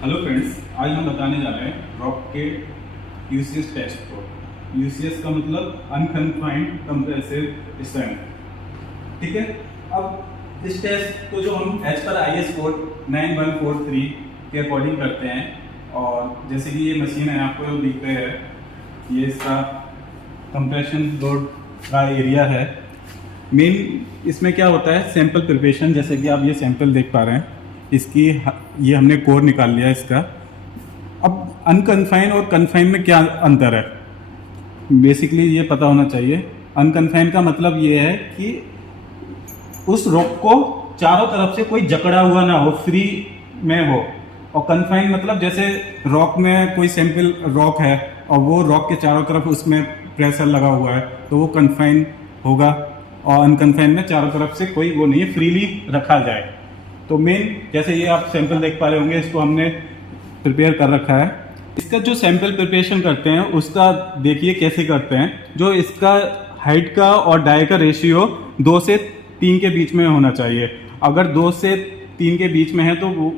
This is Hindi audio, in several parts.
हेलो फ्रेंड्स, आज हम बताने जा रहे हैं रॉक के यूसीएस टेस्ट को। यूसीएस का मतलब अनकन्फाइंड कंप्रेसिव स्ट्रेंथ। ठीक है। अब इस टेस्ट को जो हम एज पर आईएस कोड 9143 के अकॉर्डिंग करते हैं, और जैसे कि ये मशीन है आपको दिख रहे है, ये इसका कंप्रेशन लोड का एरिया है। मेन इसमें क्या होता है, सैंपल प्रिपरेशन। जैसे कि आप ये सैंपल देख पा रहे हैं, इसकी ये हमने कोर निकाल लिया इसका। अब अनकन्फाइन और कन्फाइन में क्या अंतर है, बेसिकली ये पता होना चाहिए। अनकन्फाइन का मतलब ये है कि उस रॉक को चारों तरफ से कोई जकड़ा हुआ ना हो, फ्री में हो। और कन्फाइन मतलब जैसे रॉक में कोई सैंपल रॉक है और वो रॉक के चारों तरफ उसमें प्रेशर लगा हुआ है, तो वो कन्फाइन होगा। और अनकन्फाइन में चारों तरफ से कोई वो नहीं है, फ्रीली रखा जाए। तो मेन जैसे ये आप सैंपल देख पा रहे होंगे, इसको हमने प्रिपेयर कर रखा है। इसका जो सैंपल प्रिपरेशन करते हैं उसका देखिए कैसे करते हैं। जो इसका हाइट का और डाई का रेशियो 2 से 3 के बीच में होना चाहिए। अगर 2 से 3 के बीच में है तो वो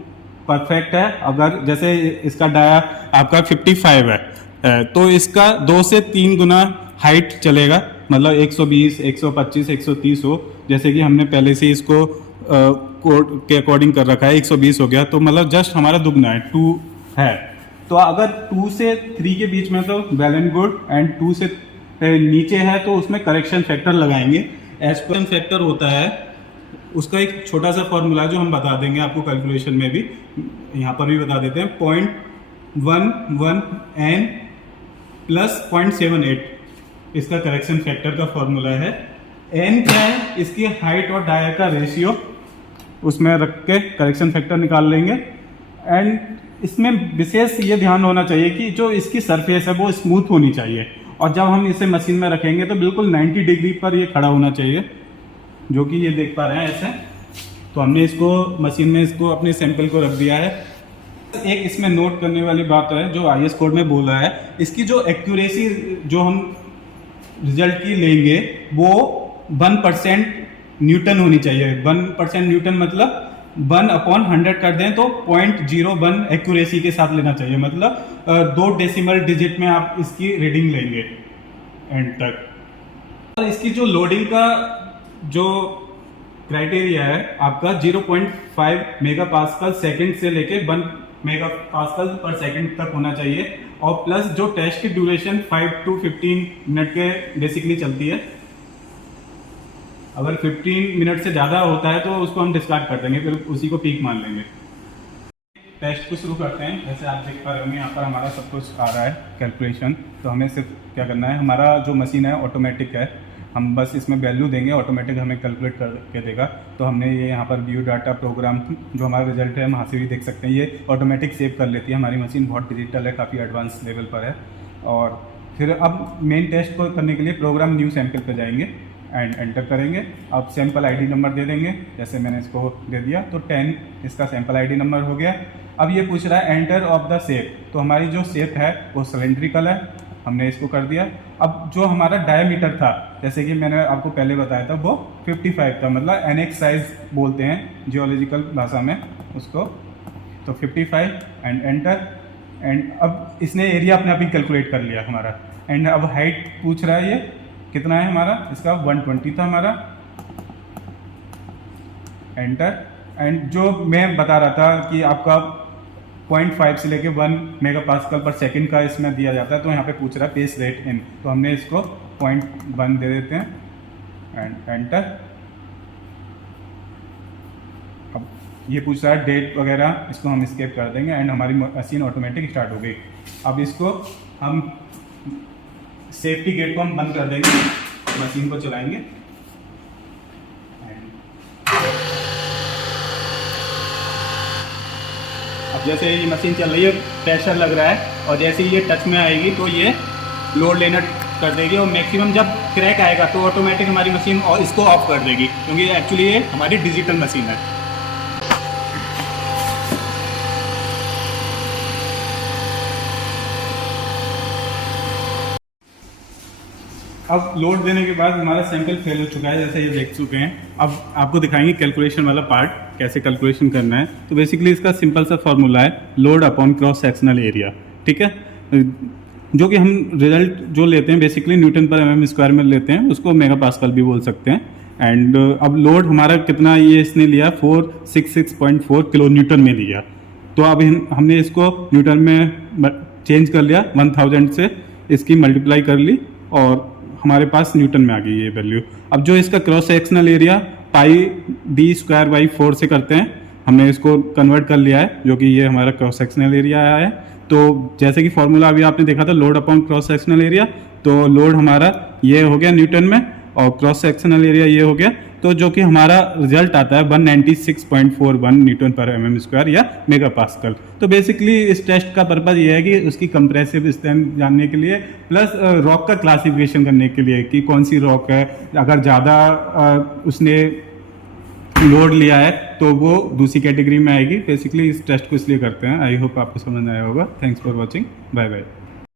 परफेक्ट है। अगर जैसे इसका डाया आपका 55 है तो इसका 2 से 3 गुना हाइट चलेगा, मतलब 120, 125, 130 हो। जैसे कि हमने पहले से इसको कोड के अकॉर्डिंग कर रखा है, 120 हो गया, तो मतलब जस्ट हमारा दुगना है, 2 है। तो अगर 2 से 3 के बीच में तो वेल एंड गुड, एंड 2 से नीचे है तो उसमें करेक्शन फैक्टर लगाएंगे। एस्पेक्शन फैक्टर होता है, उसका एक छोटा सा फॉर्मूला जो हम बता देंगे आपको कैलकुलेशन में भी, यहाँ पर भी बता देते हैं। 0.11 n प्लस 0.78 इसका करेक्शन फैक्टर का फॉर्मूला है। n क्या है, इसकी हाइट और डाया का रेशियो, उसमें रख के करेक्शन फैक्टर निकाल लेंगे। एंड इसमें विशेष ये ध्यान होना चाहिए कि जो इसकी सरफेस है वो स्मूथ होनी चाहिए, और जब हम इसे मशीन में रखेंगे तो बिल्कुल 90 डिग्री पर ये खड़ा होना चाहिए, जो कि ये देख पा रहे हैं ऐसे। तो हमने इसको मशीन में इसको अपने सैंपल को रख दिया है। एक इसमें नोट करने वाली बात है जो आईएस कोड में बोला है, इसकी जो एक्यूरेसी जो हम रिजल्ट की लेंगे वो 1% न्यूटन होनी चाहिए। 1% न्यूटन मतलब 1/100 कर दें तो 0.01 एक्यूरेसी के साथ लेना चाहिए, मतलब 2 डेसिमल डिजिट में आप इसकी रीडिंग लेंगे एंड तक। और इसकी जो लोडिंग का जो क्राइटेरिया है आपका 0.5 मेगापास्कल सेकंड से लेके 1 मेगापास्कल पर सेकंड तक होना चाहिए। और प्लस जो टेस्ट की ड्यूरेशन 5 to 15 मिनट के बेसिकली चलती है। अगर 15 मिनट से ज़्यादा होता है तो उसको हम डिस्कार्ड कर देंगे, फिर उसी को पीक मान लेंगे। टेस्ट को शुरू करते हैं। जैसे आप देख पा रहे होंगे यहाँ पर हमारा सब कुछ आ रहा है कैलकुलेशन। तो हमें सिर्फ क्या करना है, हमारा जो मशीन है ऑटोमेटिक है, हम बस इसमें वैल्यू देंगे, ऑटोमेटिक हमें कैलकुलेट करके देगा। तो हमने ये यहाँ पर व्यू डाटा प्रोग्राम जो हमारा रिजल्ट है हम वहाँ से भी देख सकते हैं, ये ऑटोमेटिक सेव कर लेती है। हमारी मशीन बहुत डिजिटल है, काफ़ी एडवांस लेवल पर है। और फिर अब मेन टेस्ट को करने के लिए प्रोग्राम न्यू सैंपल पर जाएंगे एंड एंटर करेंगे। अब सैंपल आईडी नंबर दे देंगे, जैसे मैंने इसको दे दिया तो 10 इसका सैंपल आईडी नंबर हो गया। अब ये पूछ रहा है एंटर ऑफ द शेप, तो हमारी जो शेप है वो सिलेंड्रिकल है, हमने इसको कर दिया। अब जो हमारा डायमीटर था, जैसे कि मैंने आपको पहले बताया था, वो 55 था, मतलब NX साइज बोलते हैं जियोलॉजिकल भाषा में उसको। तो 55 एंड एंटर। एंड अब इसने एरिया अपने आप ही कैलकुलेट कर लिया हमारा। एंड अब हाइट पूछ रहा है, ये कितना है हमारा, इसका 120 था हमारा। एंटर। एंड जो मैं बता रहा था कि आपका 0.5 से लेके 1 मेगापास्कल पर सेकंड का इसमें दिया जाता है, तो यहाँ पे पूछ रहा है पेस रेट इन, तो हमने इसको 0.1 दे देते हैं एंड एंटर। अब ये पूछ रहा है डेट वगैरह, इसको हम स्केप कर देंगे एंड हमारी मशीन ऑटोमेटिक स्टार्ट हो गई। अब इसको हम सेफ्टी गेट को हम बंद कर देंगे, मशीन को चलाएंगे। अब जैसे ये मशीन चल रही है, प्रेशर लग रहा है, और जैसे ही ये टच में आएगी तो ये लोड लेना कर देगी, और मैक्सिमम जब क्रैक आएगा तो ऑटोमेटिक हमारी मशीन और इसको ऑफ कर देगी, क्योंकि एक्चुअली ये हमारी डिजिटल मशीन है। अब लोड देने के बाद हमारा सैंपल फेल हो चुका है, जैसे ये देख चुके हैं। अब आपको दिखाएंगे कैलकुलेशन वाला पार्ट, कैसे कैलकुलेशन करना है। तो बेसिकली इसका सिंपल सा फॉर्मूला है load upon cross sectional area, ठीक है, जो कि हम रिजल्ट जो लेते हैं बेसिकली न्यूटन पर mm स्क्वायर में लेते हैं, उसको मेगा पास्कल भी बोल सकते हैं। एंड अब लोड हमारा कितना ये इसने लिया 466.4 किलो न्यूटन में लिया। तो अब हमने इसको न्यूटन में चेंज कर लिया, 1000 से इसकी मल्टीप्लाई कर ली और हमारे पास न्यूटन में आ गई ये वैल्यू। अब जो इसका cross sectional area pi D square by 4 से करते हैं, हमने इसको कन्वर्ट कर लिया है, जो कि ये हमारा क्रॉस सेक्शनल एरिया आया है। तो जैसे कि फॉर्मूला अभी आपने देखा था load upon cross sectional area, तो लोड हमारा ये हो गया न्यूटन में और क्रॉस सेक्शनल एरिया ये हो गया, तो जो कि हमारा रिजल्ट आता है 196.41 न्यूटन पर mm स्क्वायर या मेगा पास्कल। तो बेसिकली इस टेस्ट का पर्पज ये है कि उसकी कंप्रेसिव स्ट्रेंथ जानने के लिए, प्लस रॉक का क्लासिफिकेशन करने के लिए कि कौन सी रॉक है, अगर ज़्यादा उसने लोड लिया है तो वो दूसरी कैटेगरी में आएगी। बेसिकली इस टेस्ट को इसलिए करते हैं। आई होप आपको समझ आया होगा। Thanks for watching, bye bye.